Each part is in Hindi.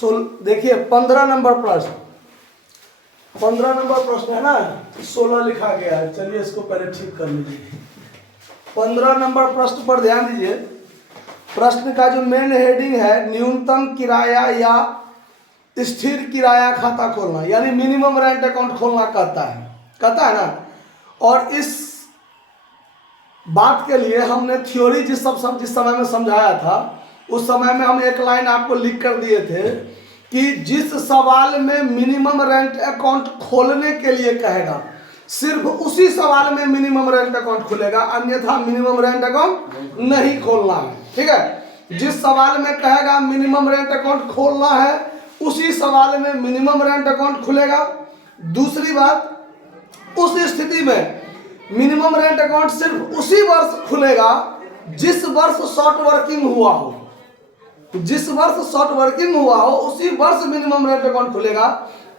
देखिए 15 नंबर प्रश्न, 15 नंबर प्रश्न है ना, 16 लिखा गया है। चलिए इसको पहले ठीक कर लीजिए। 15 नंबर प्रश्न पर ध्यान दीजिए। प्रश्न का जो मेन हेडिंग है, न्यूनतम किराया या स्थिर किराया खाता खोलना, यानी मिनिमम रेंट अकाउंट खोलना कहता है ना। और इस बात के लिए हमने थ्योरी जिस समय में समझाया था, उस समय में हम एक लाइन आपको लिख कर दिए थे कि जिस सवाल में मिनिमम रेंट अकाउंट खोलने के लिए कहेगा, सिर्फ उसी सवाल में मिनिमम रेंट अकाउंट खुलेगा, अन्यथा मिनिमम रेंट अकाउंट नहीं खोलना है। ठीक है, जिस सवाल में कहेगा मिनिमम रेंट अकाउंट खोलना है, उसी सवाल में मिनिमम रेंट अकाउंट खुलेगा। दूसरी बात, उस स्थिति में मिनिमम रेंट अकाउंट सिर्फ उसी वर्ष खुलेगा जिस वर्ष शॉर्ट वर्किंग हुआ हो। जिस वर्ष शॉर्ट वर्किंग हुआ हो उसी वर्ष मिनिमम रेंट अकाउंट खुलेगा,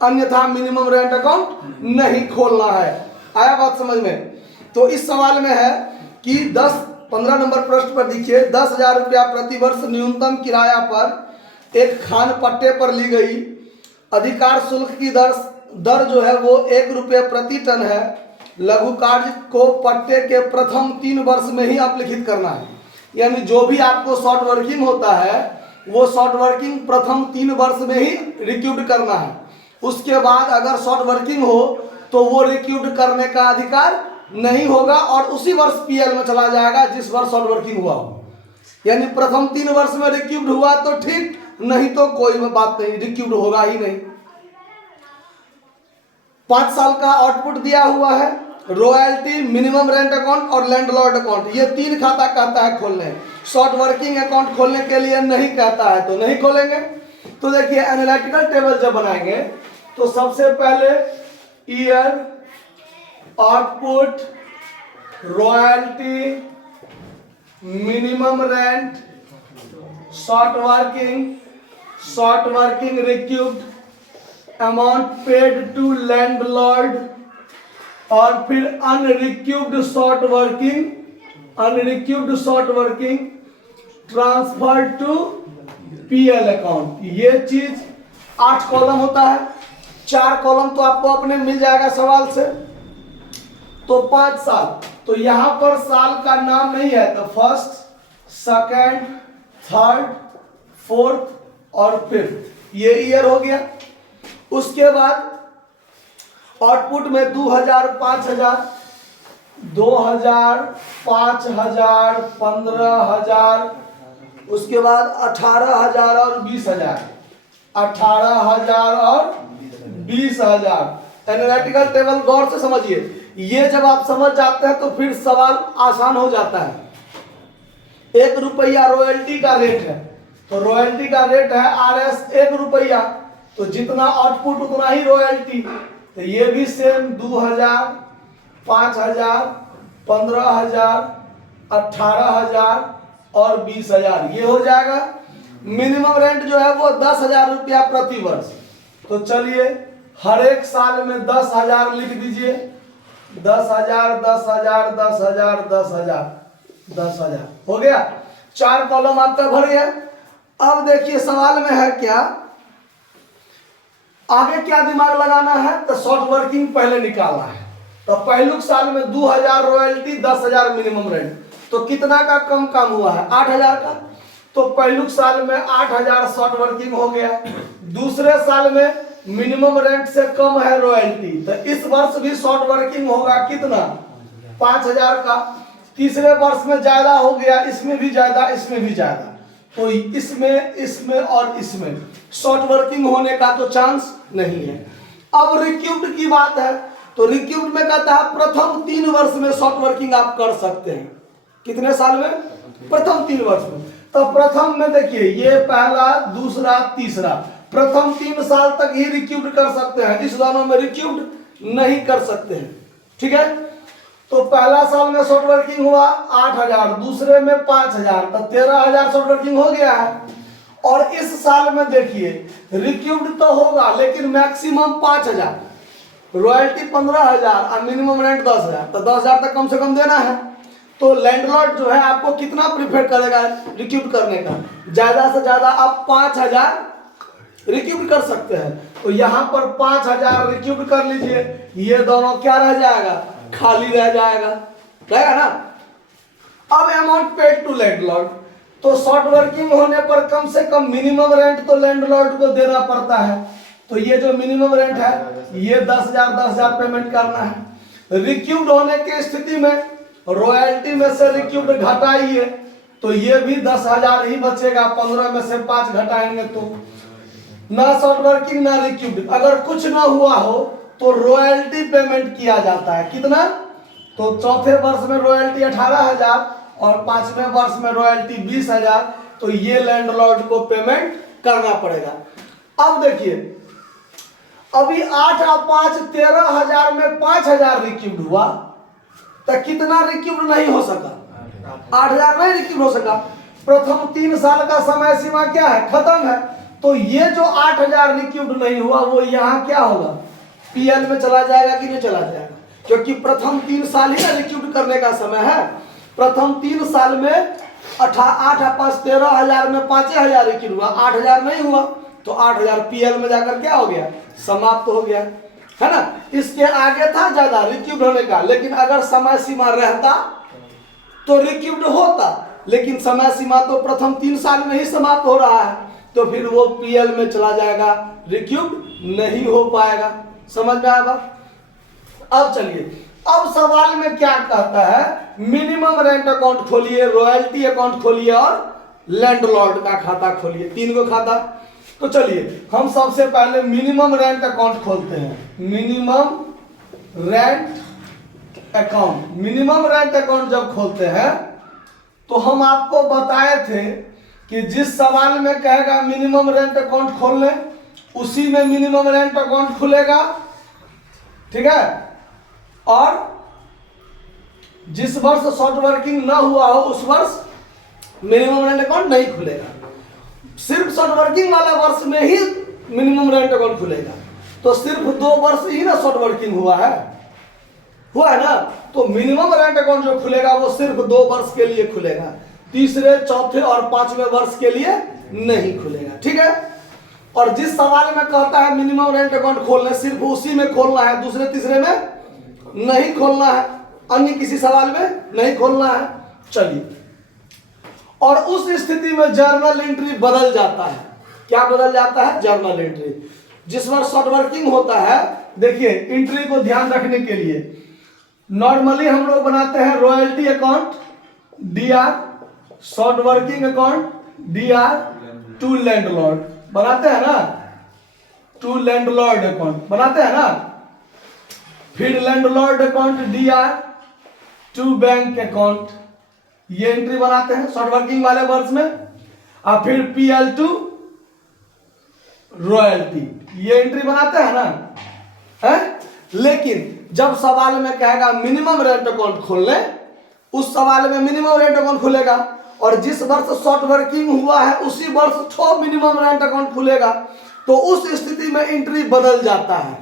अन्यथा मिनिमम रेंट अकाउंट नहीं खोलना है। आया बात समझ में? तो इस सवाल में है कि 15 नंबर प्रश्न पर देखिए, 10,000 रुपया प्रति वर्ष न्यूनतम किराया पर एक खान पट्टे पर ली गई। अधिकार शुल्क की दर जो है वो 1 रुपये प्रति टन है। लघु कार्य को पट्टे के प्रथम 3 वर्ष में ही अपलिखित करना है, यानी जो भी आपको शॉर्ट वर्किंग होता है वो शॉर्ट वर्किंग प्रथम 3 वर्ष में ही रिक्यूड करना है। उसके बाद अगर शॉर्ट वर्किंग हो तो वो रिक्यूड करने का अधिकार नहीं होगा और उसी वर्ष पीएल में चला जाएगा जिस वर्ष शॉर्ट वर्किंग हुआ हो। यानी प्रथम 3 वर्ष में रिक्यूड हुआ तो ठीक, नहीं तो कोई बात नहीं, रिक्यूड होगा ही नहीं। 5 साल का आउटपुट दिया हुआ है। रॉयल्टी, मिनिमम रेंट अकाउंट और लैंडलॉर्ड अकाउंट, ये 3 खाता कहता है खोलने। शॉर्ट वर्किंग अकाउंट खोलने के लिए नहीं कहता है तो नहीं खोलेंगे। तो देखिए एनालिटिकल टेबल जब बनाएंगे तो सबसे पहले year, output, royalty, minimum rent, short working recouped, amount paid to landlord, और फिर unrecouped short working transfer to PL account. ये चीज 8 कॉलम होता है। 4 कॉलम तो आपको अपने मिल जाएगा सवाल से। तो 5 साल, तो यहां पर साल का नाम नहीं है, तो फर्स्ट, सेकंड, थर्ड, फोर्थ और फिफ्थ, ये ईयर हो गया। उसके बाद आउटपुट में 2,000, 5,000, 2,000, 5,000, 15,000, उसके बाद 18,000 और 20,000, 18,000 और 20,000। एनालिटिकल टेबल गौर से समझिए, ये जब आप समझ जाते हैं तो फिर सवाल आसान हो जाता है। 1 रुपया रॉयल्टी का रेट है, तो रॉयल्टी का रेट है RS 1 रुपया, तो जितना आउटपुट उतना ही रॉयल्टी। तो ये भी सेम 2,000, 5,000, 15,000, 18,000 और 20,000, ये हो जाएगा। मिनिमम रेंट जो है वो 10,000 रुपया प्रति वर्ष। तो चलिए हर एक साल में 10,000 लिख दीजिए। 10,000, 10,000, 10,000, 10,000, 10,000 हो गया। 4 कॉलम आपका भर गया। अब देखिए सवाल में है क्या, आगे क्या दिमाग लगाना है, तो शॉर्ट वर्किंग पहले निकालना है। तो पहलुक साल में 2,000 रॉयल्टी, 10,000 मिनिमम रेंट, तो कितना का कम काम हुआ है? 8,000 का। तो पहलुक साल में 8,000 शॉर्ट वर्किंग हो गया। दूसरे साल में मिनिमम रेंट से कम है रॉयल्टी, तो इस वर्ष भी शॉर्ट वर्किंग होगा कितना? 5,000 का। तीसरे वर्ष में ज्यादा हो गया, इसमें भी ज्यादा, इसमें भी ज्यादा, तो इसमें और इसमें शॉर्ट वर्किंग होने का तो चांस नहीं है। अब रिक्यूब्ड की बात है, तो रिक्यूब्ड में कहता है प्रथम 3 वर्ष में शॉर्ट वर्किंग आप कर सकते हैं। कितने साल में? प्रथम 3 वर्ष में। तो प्रथम में देखिए, ये पहला, दूसरा, तीसरा, प्रथम 3 साल तक ही रिक्यूब्ड कर सकते हैं, इस दोनों में रिक्यूब्ड नहीं कर सकते हैं। ठीक है, तो पहला साल में शॉर्ट वर्किंग हुआ 8,000, दूसरे में 5,000, तो 13,000 शॉर्ट वर्किंग हो गया है। और इस साल में देखिए रिक्यूब्ड तो होगा लेकिन मैक्सिमम 5,000, रॉयल्टी 15,000 और मिनिमम रेंट 10,000, तो 10,000 तक कम से कम देना है। तो लैंडलॉर्ड जो है आपको कितना प्रीफर करेगा रिक्यूब करने का? ज्यादा से ज्यादा आप 5,000 रिक्यूब कर सकते हैं। तो यहाँ पर 5000 रिक्यूब कर लीजिए, ये दोनों क्या रह जाएगा, खाली रह जाएगा, रहेगा ना। अब अमाउंट पेड टू लैंडलॉर्ड, तो शॉर्ट वर्किंग होने पर कम से कम मिनिमम रेंट तो लैंडलॉर्ड को देना पड़ता है। तो ये जो मिनिमम रेंट है ये 10,000 पेमेंट करना है। रिक्यूब्ड होने की स्थिति में रॉयल्टी में से रिक्यूब्ड घटाइए तो ये भी 10,000 ही बचेगा, 15 में से 5 घटाएंगे तो ना शॉर्ट वर्किंग ना रिक्यूब्ड। अगर कुछ ना हुआ हो तो रॉयल्टी पेमेंट किया जाता है, कितना, तो चौथे वर्ष में रॉयल्टी 18,000 और 5वें वर्ष में रॉयल्टी 20,000, तो ये लैंडलॉर्ड को पेमेंट करना पड़ेगा। अब देखिए, अभी 8 और 5 13,000 में 5,000 रिक्यूब्ड हुआ, तो कितना रिक्यूब्ड नहीं हो सका, 8,000 नहीं रिक्यूब्ड हो सका। प्रथम 3 साल का समय सीमा क्या है, खत्म है। तो ये जो 8,000 रिक्यूब्ड नहीं हुआ वो यहाँ क्या होगा, पीएल में चला जाएगा कि नहीं चला जाएगा, क्योंकि प्रथम 3 साल ही रिक्यूब्ड करने का समय है। प्रथम 3 साल में 8 और 5 13,000 में 5,000 रिक्यूब्ड हुआ, 8,000 नहीं हुआ, तो 8,000 पीएल में जाकर क्या हो गया, समाप्त हो गया, है ना। इसके आगे था ज्यादा रिक्यूब्ड होने का, लेकिन अगर समय सीमा रहता तो रिक्यूब्ड होता, लेकिन समय सीमा तो प्रथम 3 साल में ही समाप्त हो रहा है, तो फिर वो पीएल में चला जाएगा, रिक्यूब्ड नहीं हो पाएगा। समझ में आया बात। अब चलिए, अब सवाल में क्या कहता है, मिनिमम रेंट अकाउंट खोलिए, रॉयल्टी अकाउंट खोलिए और लैंडलॉर्ड का खाता खोलिए, 3 को खाता। तो चलिए हम सबसे पहले मिनिमम रेंट अकाउंट खोलते हैं। Minimum rent account, minimum rent account जब खोलते हैं तो हम आपको बताए थे कि जिस सवाल में कहेगा मिनिमम रेंट अकाउंट खोलने, उसी में मिनिमम रेंट अकाउंट खुलेगा, ठीक है। और जिस वर्ष शॉर्ट वर्किंग ना हुआ हो उस वर्ष मिनिमम रेंट अकाउंट नहीं खुलेगा, सिर्फ शॉर्ट वर्किंग वाला वर्ष में ही मिनिमम रेंट अकाउंट खुलेगा। तो सिर्फ 2 वर्ष ही ना शॉर्ट वर्किंग हुआ है ना, तो मिनिमम रेंट अकाउंट जो खुलेगा वो सिर्फ 2 वर्ष के लिए खुलेगा, तीसरे, चौथे और 5वें वर्ष के लिए नहीं खुलेगा, ठीक है। और जिस सवाल में कहता है मिनिमम रेंट अकाउंट खोलने, सिर्फ उसी में खोलना है, दूसरे तीसरे में नहीं खोलना है, अन्य किसी सवाल में नहीं खोलना है। चलिए, और उस स्थिति में जर्नल एंट्री बदल जाता है। क्या बदल जाता है, जर्नल एंट्री। जिस वर्ष शॉर्ट वर्किंग होता है, देखिए एंट्री को ध्यान रखने के लिए नॉर्मली हम लोग बनाते हैं royalty account DR, short working account DR, to landlord बनाते हैं ना, टू लैंडलॉर्ड अकाउंट बनाते हैं ना, फिर landlord account DR, to bank account, ये एंट्री बनाते हैं शॉर्ट वर्किंग वाले वर्ष में। और फिर पीएल टू रॉयल्टी, ये एंट्री बनाते हैं ना, है। लेकिन जब सवाल में कहेगा मिनिमम रेंट अकाउंट खोलने, उस सवाल में मिनिमम रेंट अकाउंट खुलेगा, और जिस वर्ष शॉर्ट वर्किंग हुआ है उसी वर्ष तो मिनिमम रेंट अकाउंट खुलेगा। तो उस स्थिति में एंट्री बदल जाता है।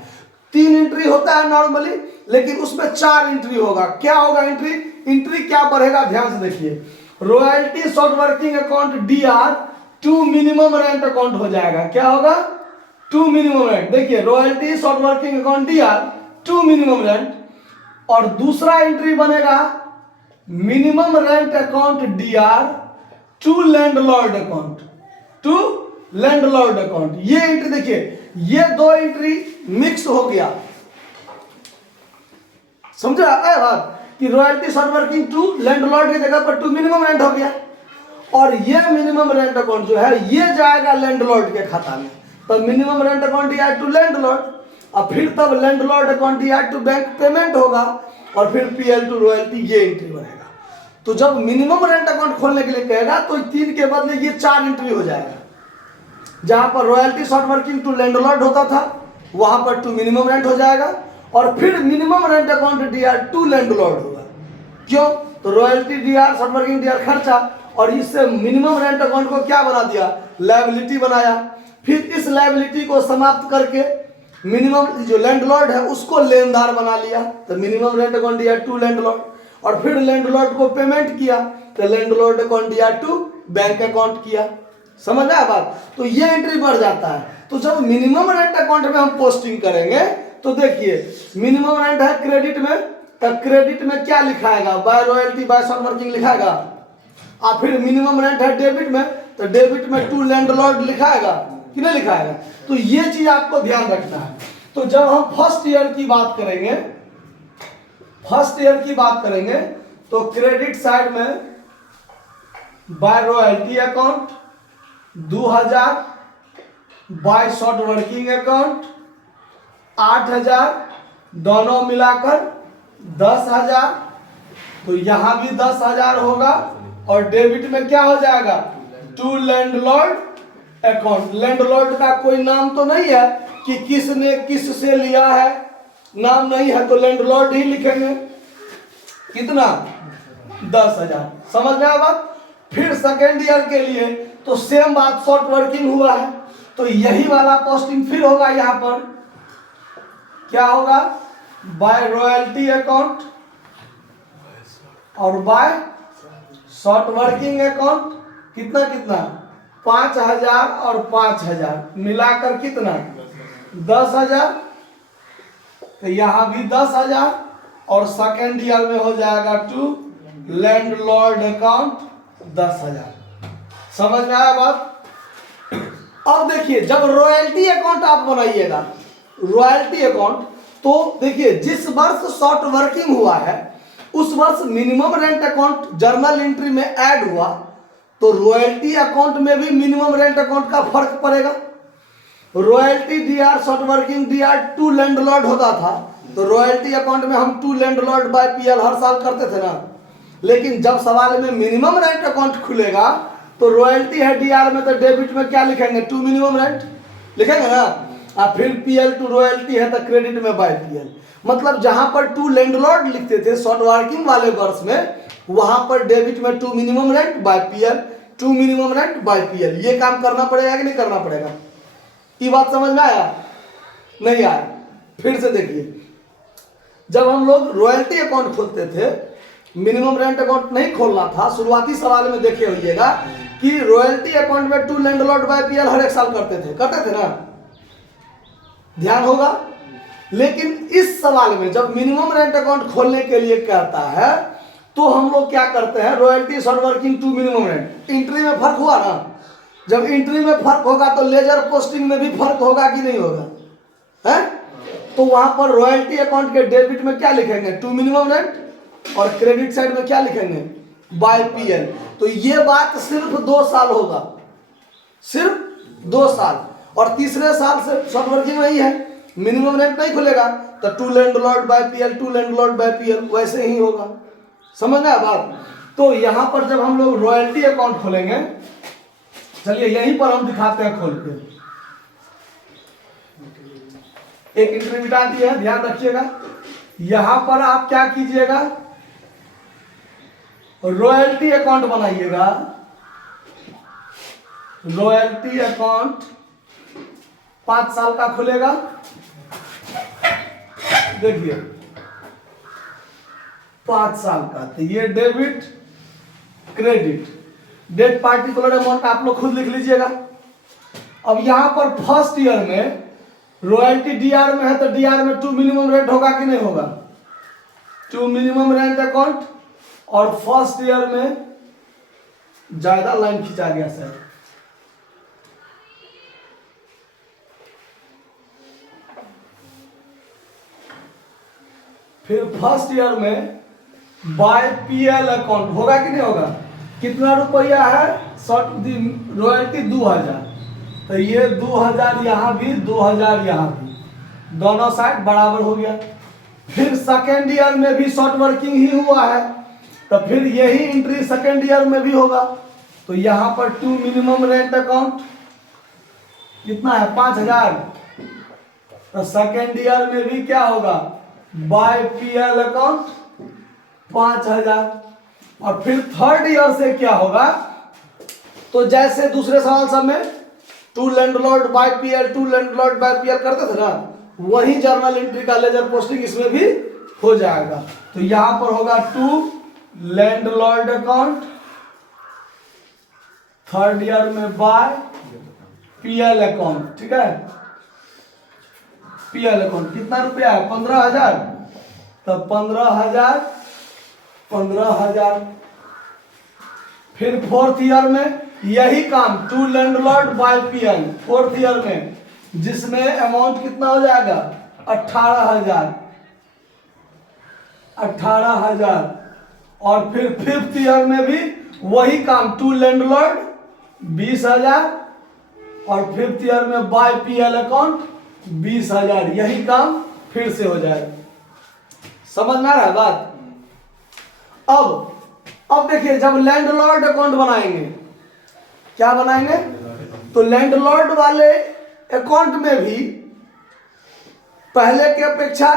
3 एंट्री होता है नॉर्मली, लेकिन उसमें 4 एंट्री होगा। क्या होगा एंट्री, एंट्री क्या बढ़ेगा, ध्यान से देखिए। Royalty short working account DR to minimum rent account हो जाएगा। क्या होगा, टू मिनिमम रेंट। देखिए royalty short working account DR to minimum rent, और दूसरा एंट्री बनेगा minimum rent account DR to landlord account, to landlord account. ये एंट्री देखिए, ये 2 एंट्री मिक्स हो गया, समझा बात, कि royalty short working to landlord की जगह पर टू मिनिमम रेंट हो गया, और ये मिनिमम रेंट अकाउंट जो है ये जाएगा लैंडलॉर्ड के खाता में। तब minimum rent account DR to landlord, और फिर तब landlord account DR to bank payment होगा, और फिर पीएल टू रॉयल्टी, ये एंट्री बनेगा। तो जब मिनिमम रेंट अकाउंट खोलने के लिए कहेगा तो 3 के बदले ये 4 एंट्री हो जाएगा। जहां पर royalty short working to landlord होता था वहां पर टू मिनिमम रेंट हो जाएगा, और फिर minimum rent account DR to landlord होगा। क्यों, तो royalty DR short working DR खर्चा, और इससे मिनिमम रेंट अकाउंट को क्या बना दिया, लायबिलिटी बनाया। फिर इस लायबिलिटी को समाप्त करके मिनिमम जो लैंडलॉर्ड है उसको लेनदार बना लिया, तो minimum rent account DR to landlord, और फिर लैंडलॉर्ड को पेमेंट किया तो landlord account DR to bank account किया। समझ में आया बात? तो ये एंट्री बढ़ जाता है। तो जब मिनिमम रेंट अकाउंट में हम पोस्टिंग करेंगे तो देखिए मिनिमम रेंट है क्रेडिट में, तो क्रेडिट में क्या लिखाएगा? By royalty by short working लिखाएगा। और फिर मिनिमम रेंट है डेबिट में, तो डेबिट में टू लैंडलॉर्ड लिखाएगा कि नहीं लिखाएगा? तो ये चीज आपको ध्यान रखना है। तो जब हम फर्स्ट ईयर की बात करेंगे, फर्स्ट ईयर की बात करेंगे तो क्रेडिट साइड में by royalty account 2000, by short working account 8000, दोनों मिलाकर 10,000। तो यहां भी 10,000 होगा। और डेबिट में क्या हो जाएगा? To landlord account. लैंडलॉर्ड का कोई नाम तो नहीं है कि किसने किस से लिया है, नाम नहीं है, तो लैंडलॉर्ड ही लिखेंगे। कितना? 10,000। समझ में आया बात? फिर सेकेंड ईयर के लिए तो सेम बात, शॉर्ट वर्किंग हुआ है तो यही वाला पोस्टिंग फिर होगा। यहां पर क्या होगा? बाय रॉयल्टी अकाउंट और बाय शॉर्ट वर्किंग अकाउंट कितना कितना? 5,000 और 5,000 मिलाकर कितना? 10,000। तो यहां भी 10,000 और सेकेंड ईयर में हो जाएगा टू लैंडलॉर्ड अकाउंट 10,000। समझ में आया बात? अब देखिए जब रॉयल्टी अकाउंट आप बनाइएगा, रॉयल्टी अकाउंट, तो देखिए जिस वर्ष शॉर्ट वर्किंग हुआ है उस वर्ष minimum rent account journal entry में ऐड हुआ, तो रॉयल्टी अकाउंट में भी मिनिमम रेंट अकाउंट का फर्क पड़ेगा। Royalty DR short working DR to landlord होता था, तो रॉयल्टी अकाउंट में हम टू लैंडलॉर्ड बाय पीएल हर साल करते थे ना। लेकिन जब सवाल में मिनिमम रेंट अकाउंट खुलेगा तो रॉयल्टी है डीआर में, तो डेबिट में क्या लिखेंगे? टू मिनिमम रेंट लिखेंगे ना। और फिर पीएल टू रॉयल्टी है तो क्रेडिट में बाय पीएल। मतलब जहां पर टू लैंडलॉर्ड लिखते थे शॉर्ट वर्किंग वाले वर्ष में, वहां पर डेबिट में to minimum rent by PL, to minimum rent by PL. ये काम करना पड़ेगा कि नहीं करना पड़ेगा? ये बात समझ में आया? नहीं आया? फिर से देखिए, जब हम लोग रॉयल्टी अकाउंट खोलते थे, मिनिमम रेंट अकाउंट नहीं खोलना था। शुरुआती सवाल में देखे होइएगा कि रॉयल्टी अकाउंट में टू लैंडलॉर्ड बाय पीएल हर एक साल करते थे ना, ध्यान होगा। लेकिन इस सवाल में जब मिनिमम रेंट अकाउंट खोलने के लिए कहता है तो हम लोग क्या करते हैं? Royalty short working to minimum rent, entry में फर्क हुआ ना। जब एंट्री में फर्क होगा तो लेजर पोस्टिंग में भी फर्क होगा कि नहीं होगा? है? तो वहां पर रॉयल्टी अकाउंट के डेबिट में क्या लिखेंगे? टू मिनिमम रेंट, और क्रेडिट साइड में क्या लिखेंगे? By PL. तो ये बात सिर्फ 2 साल होगा, सिर्फ 2 साल। और तीसरे साल से शॉर्ट वर्किंग वही है, मिनिमम रेंट नहीं खुलेगा तो to landlord by PL, to landlord by PL वैसे ही होगा। समझ में आया बात? तो यहां पर जब हम लोग रॉयल्टी अकाउंट खोलेंगे, चलिए यहीं पर हम दिखाते हैं खोल के। एक एंट्री मिटा दी है, ध्यान रखिएगा। यहां पर आप क्या कीजिएगा? रॉयल्टी अकाउंट बनाइएगा। रॉयल्टी अकाउंट 5 साल का खुलेगा। देखिए 5 साल का, तो ये debit credit, date particular amount आप लोग खुद लिख लीजिएगा। अब यहां पर फर्स्ट ईयर में रॉयल्टी डीआर में है तो डीआर में टू मिनिमम रेंट होगा कि नहीं होगा? To minimum rent account. और फर्स्ट ईयर में ज्यादा लाइन खींचा गया सर, फिर फर्स्ट ईयर में बाय पीएल अकाउंट होगा कि नहीं होगा? कितना रुपया है? रॉयल्टी 2000, तो ये 2000 यहां भी, 2000 यहां भी, दोनों साइड बराबर हो गया। फिर सेकेंड ईयर में भी शॉर्ट वर्किंग ही हुआ है तो फिर यही एंट्री सेकेंड ईयर में भी होगा। तो यहां पर टू मिनिमम रेंट अकाउंट कितना है? 5000। तो सेकेंड ईयर में भी क्या होगा? By PL account 5000। और फिर थर्ड ईयर से क्या होगा? तो जैसे दूसरे सवाल सब में to landlord by PL, to landlord by PL करते थे ना, वही जर्नल एंट्री का लेजर पोस्टिंग इसमें भी हो जाएगा। तो यहां पर होगा to landlord account third year में बाय पीएल अकाउंट, ठीक है। पीएल अकाउंट कितना रुपया है? 15,000। तो 15,000, 15,000। फिर फोर्थ ईयर में यही काम, to landlord by PL, fourth year में, जिसमें अमाउंट कितना हो जाएगा? 18,000, 18,000। और फिर फिफ्थ ईयर में भी वही काम, टू लैंडलॉर्ड 20,000, और फिफ्थ ईयर में बाय पीएल अकाउंट 20,000। यही काम फिर से हो जाएगा। समझ में आ रहा है बात? अब देखिए, जब लैंडलॉर्ड अकाउंट बनाएंगे, क्या बनाएंगे? तो लैंडलॉर्ड वाले अकाउंट में भी पहले की अपेक्षा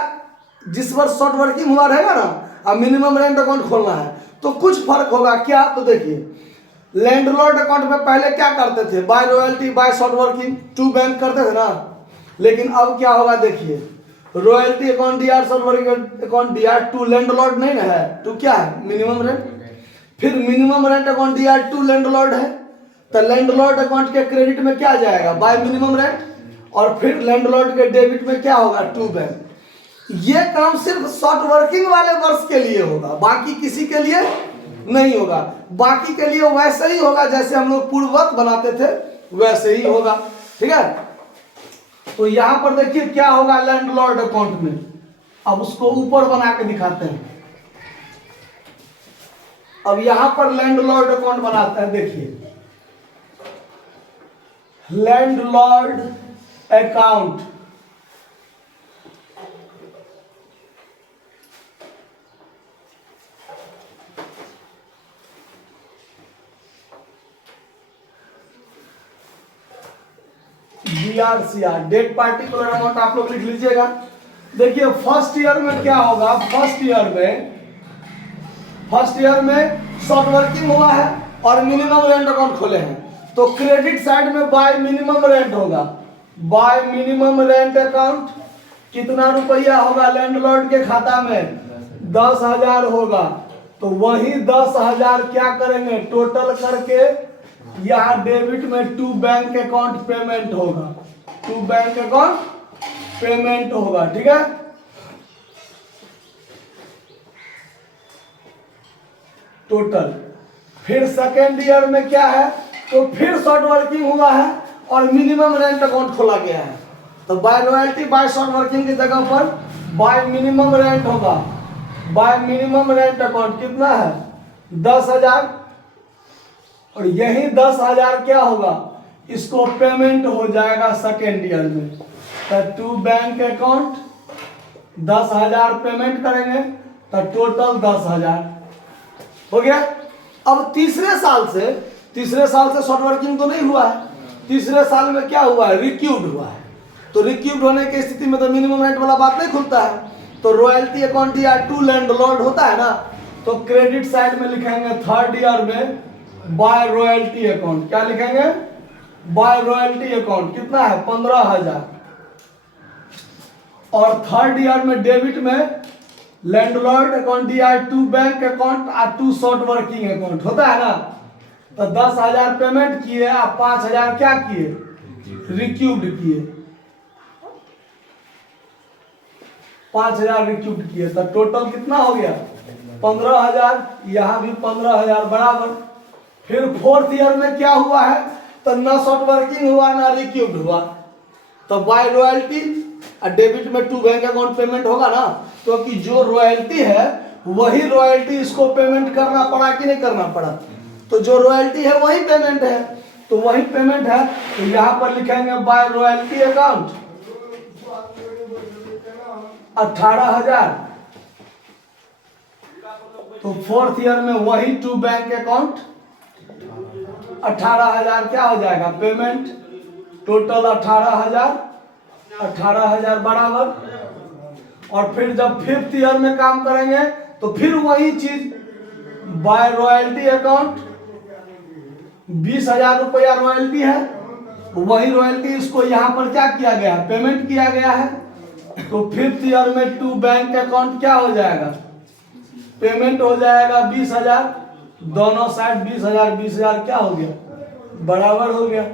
जिस वर्ष शॉर्ट वर्किंग हुआ रहेगा ना, अब मिनिमम रेंट अकाउंट खोलना है तो कुछ फर्क होगा। क्या? तो देखिए, लैंडलॉर्ड अकाउंट में पहले क्या करते थे? By royalty by short working, to bank करते थे ना। लेकिन अब क्या होगा देखिए, royalty account DR, short working account DR, to landlord नहीं ना है, टू क्या है? Minimum rent. फिर minimum rent account DR, to landlord है, तो लैंडलॉर्ड अकाउंट के क्रेडिट में क्या जाएगा? By minimum rent. और फिर लैंडलॉर्ड के डेबिट में क्या होगा? To bank. ये काम सिर्फ शॉर्ट वर्किंग वाले वर्ष के लिए होगा, बाकी किसी के लिए नहीं होगा। बाकी के लिए वैसे ही होगा जैसे हम लोग पूर्ववत बनाते थे, वैसे ही होगा, ठीक है। तो यहां पर देखिए क्या होगा लैंडलॉर्ड अकाउंट में। अब उसको ऊपर बना के दिखाते हैं। अब यहां पर लैंडलॉर्ड अकाउंट बनाते हैं। देखिए, landlord account, DRCR, date particular amount आप लोग लिख लीजिएगा। देखिए फर्स्ट ईयर में क्या होगा? फर्स्ट ईयर में शॉर्ट वर्किंग हुआ है और मिनिमम रेंट अकाउंट खोले हैं, तो क्रेडिट साइड में बाय मिनिमम रेंट होगा। बाय मिनिमम रेंट अकाउंट कितना रुपया होगा लैंडलॉर्ड के खाता में? 10,000 होगा। तो वही 10,000 क्या करेंगे? टोटल करके यहाँ डेबिट में टू बैंक अकाउंट पेमेंट होगा, टू बैंक अकाउंट पेमेंट होगा, ठीक है। टोटल। फिर सेकेंड ईयर में क्या है? तो फिर शॉर्ट वर्किंग हुआ है और मिनिमम रेंट अकाउंट खोला गया है, तो by royalty by short working की जगह पर बाय मिनिमम रेंट होगा। बाय मिनिमम रेंट अकाउंट कितना है? 10,000। और यही 10,000 क्या होगा? इसको पेमेंट हो जाएगा सेकेंड ईयर में। तो टू बैंक अकाउंट 10,000 पेमेंट करेंगे, तो टोटल 10,000 हो गया। अब तीसरे साल से शॉर्ट वर्किंग तो नहीं हुआ है, तीसरे साल में क्या हुआ है? रिक्यूड हुआ है। तो रिक्यूड होने की स्थिति में तो मिनिमम रेंट वाला बात नहीं खुलता है, तो रॉयल्टी अकाउंट या टू लैंडलॉर्ड होता है ना, तो क्रेडिट साइड में लिखेंगे थर्ड ईयर में बाय रॉयल्टी अकाउंट। क्या लिखेंगे? बाय रॉयल्टी अकाउंट कितना है? 15,000। और थर्ड ईयर में डेबिट में लैंडलॉर्ड अकाउंट या टू बैंक अकाउंट और टू शॉर्ट वर्किंग अकाउंट होता है ना, तो 10,000 पेमेंट किए और 5,000 क्या किए? रिक्यूड किए। 5,000 रिक्यूड किए, तो टोटल कितना हो गया? 15,000। यहाँ भी 15,000 बराबर। फिर फोर्थ ईयर में क्या हुआ है? तो ना शॉर्ट वर्किंग हुआ ना रिक्यूड हुआ, तो बाय रॉयल्टी और डेबिट में टू बैंक अकाउंट पेमेंट होगा ना, क्योंकि जो रॉयल्टी है वही रॉयल्टी इसको पेमेंट करना पड़ा कि नहीं करना पड़ा? तो जो रॉयल्टी है वही पेमेंट है, तो वही पेमेंट है। तो यहाँ पर लिखेंगे बाय रॉयल्टी अकाउंट 18,000। तो फोर्थ ईयर में वही टू बैंक अकाउंट 18,000 क्या हो जाएगा? पेमेंट। टोटल 18,000, 18,000 बराबर। और फिर जब फिफ्थ ईयर में काम करेंगे तो फिर वही चीज, बाय रॉयल्टी अकाउंट 20,000 रुपया रॉयल्टी है, वही रॉयल्टी इसको यहाँ पर क्या किया गया है? पेमेंट किया गया है। तो फिफ्थ ईयर में टू बैंक अकाउंट क्या हो जाएगा? पेमेंट हो जाएगा 20,000। दोनों साइड 20,000 20,000 क्या हो गया? बराबर हो गया।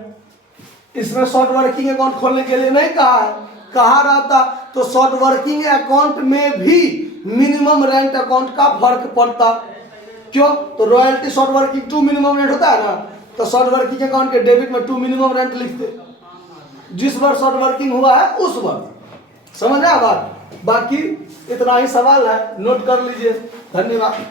इसमें शॉर्ट वर्किंग अकाउंट खोलने के लिए नहीं कहा है, कहा रहता तो शॉर्ट वर्किंग अकाउंट में भी मिनिमम रेंट अकाउंट का फर्क पड़ता। क्यों? तो royalty short working to minimum rent होता है ना, तो शॉर्ट वर्किंग अकाउंट के डेबिट में टू मिनिमम रेंट लिखते, जिस वर्ष शॉर्ट वर्किंग हुआ है उस वर्ष। समझ आया बात? बाकी इतना ही सवाल है, नोट कर लीजिए। धन्यवाद।